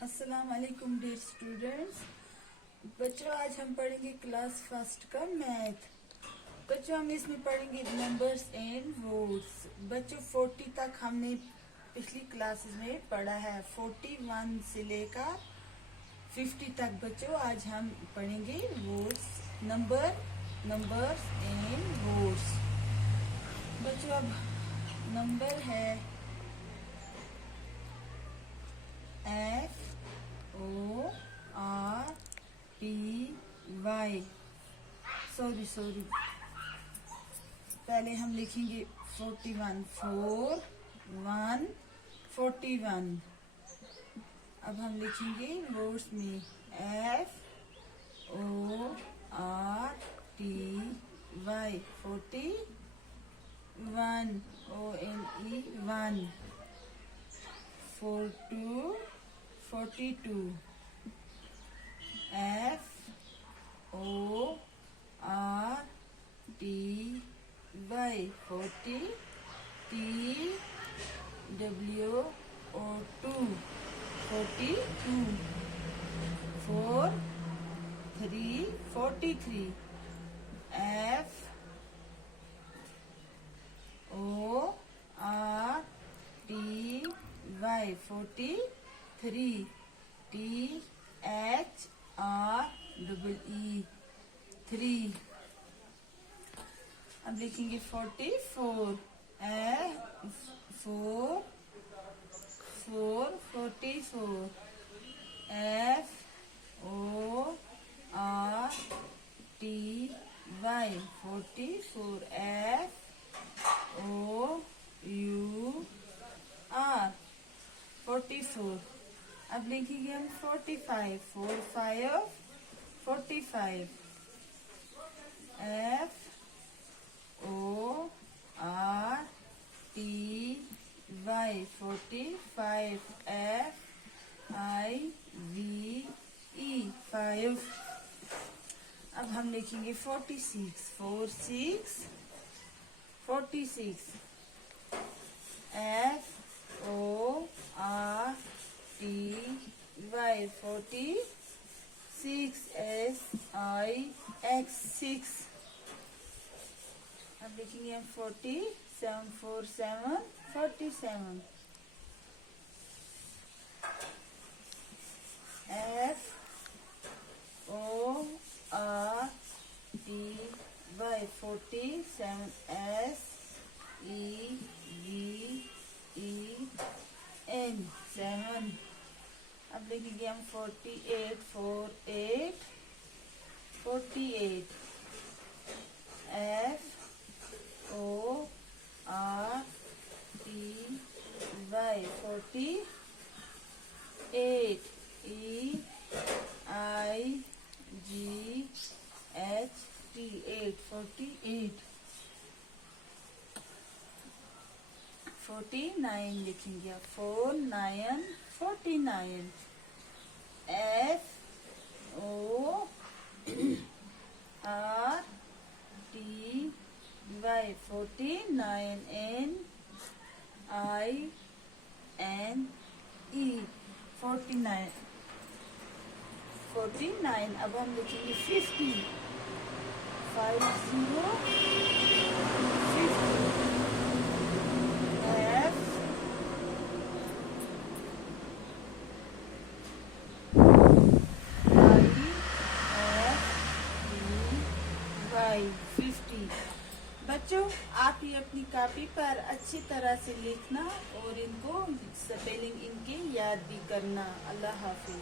अस्सलाम वालेकुम dear students. बच्चों, आज हम पढ़ेंगे क्लास फर्स्ट का मैथ। बच्चों, हम इसमें पढ़ेंगे नंबर्स एंड वर्ड्स। बच्चों, 40 तक हमने पिछली क्लासेस में पढ़ा है, 41 से लेकर 50 तक। बच्चों, आज हम पढ़ेंगे वर्ड्स, नंबर्स एंड वर्ड्स। बच्चों, अब नंबर है FORTY। सॉरी, पहले हम लिखेंगे 41, 41। अब हम लिखेंगे वर्ड्स में FORTY, 41, ONE 1, 42, FORTY, 40, TWO2, 42, 43, FORTY, 43, THREE 3। अब लिखेंगे 44, 44, FORTY, 44, FOUR 44। अब लिखेंगे हम 45, 45, FORTY, 45, FIVE 5। अब हम लिखेंगे 46, 46, FORTY, 46, SIX 6। अब लिखेंगे हम 47, 47, FORTY, 47, SEVEN 7। अब लिखेंगे हम 48, 48, FORTY, 48, EIGHT 48। 49 लिखेंगे, 49, 49, FORTY, 49, NINE 49, 49। अब हम लिखेंगे 50, 50, 50। बच्चों, आप ये अपनी कॉपी पर अच्छी तरह से लिखना और इनको स्पेलिंग इनके याद भी करना। अल्लाह हाफिज।